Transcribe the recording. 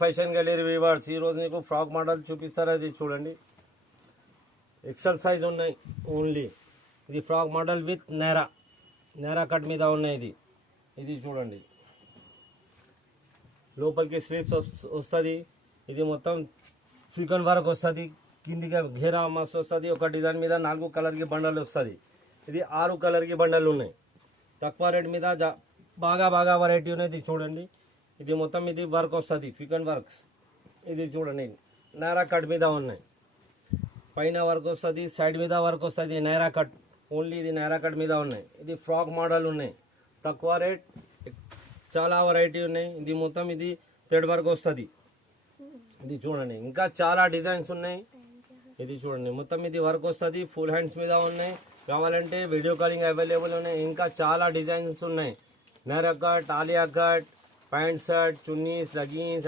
Fashion gallery weavers, ఈ రోజు మీకు ఫ్రాక్ మోడల్ చూపిస్తారు. అది చూడండి, ఎక్సెల్ సైజ్ ఉన్నాయి ఓన్లీ. ఇది frock model with Neera cut మీద ఉన్నాయి. ఇది చూడండి, లోపలికి స్లీవ్స్ వస్తుంది. ఇది మొత్తం చికెన్ వర్క్ వస్తుంది, కిందికి ఘేరా మస్తు వస్తుంది. ఒక డిజైన్ మీద 4 కలర్కి బండల్ వస్తుంది. ఇది 6 కలర్కి బండలు ఉన్నాయి. తక్కువ రేట్ మీద బాగా వెరైటీ ఉన్నాయి. ఇది చూడండి, ఇది మొత్తం ఇది వర్క్ వస్తుంది, చికెన్ వర్క్స్. ఇది చూడండి, నేరా కట్ మీద ఉన్నాయి. పైన వర్క్ వస్తుంది, సైడ్ మీద వర్క్ వస్తుంది. నేరా కట్ ఓన్లీ, ఇది నేరా కట్ మీద ఉన్నాయి. ఇది ఫ్రాక్ మోడల్ ఉన్నాయి, తక్కువ రేట్, చాలా వెరైటీ ఉన్నాయి. ఇది మొత్తం ఇది థ్రెడ్ వర్క్ వస్తుంది. ఇది చూడండి, ఇంకా చాలా డిజైన్స్ ఉన్నాయి. ఇది చూడండి, మొత్తం ఇది వర్క్ వస్తుంది, ఫుల్ హ్యాండ్స్ మీద ఉన్నాయి. కావాలంటే వీడియో కాలింగ్ అవైలబుల్ ఉన్నాయి. ఇంకా చాలా డిజైన్స్ ఉన్నాయి. Naira cut, Alia cut, pant shirt, chunnis, leggings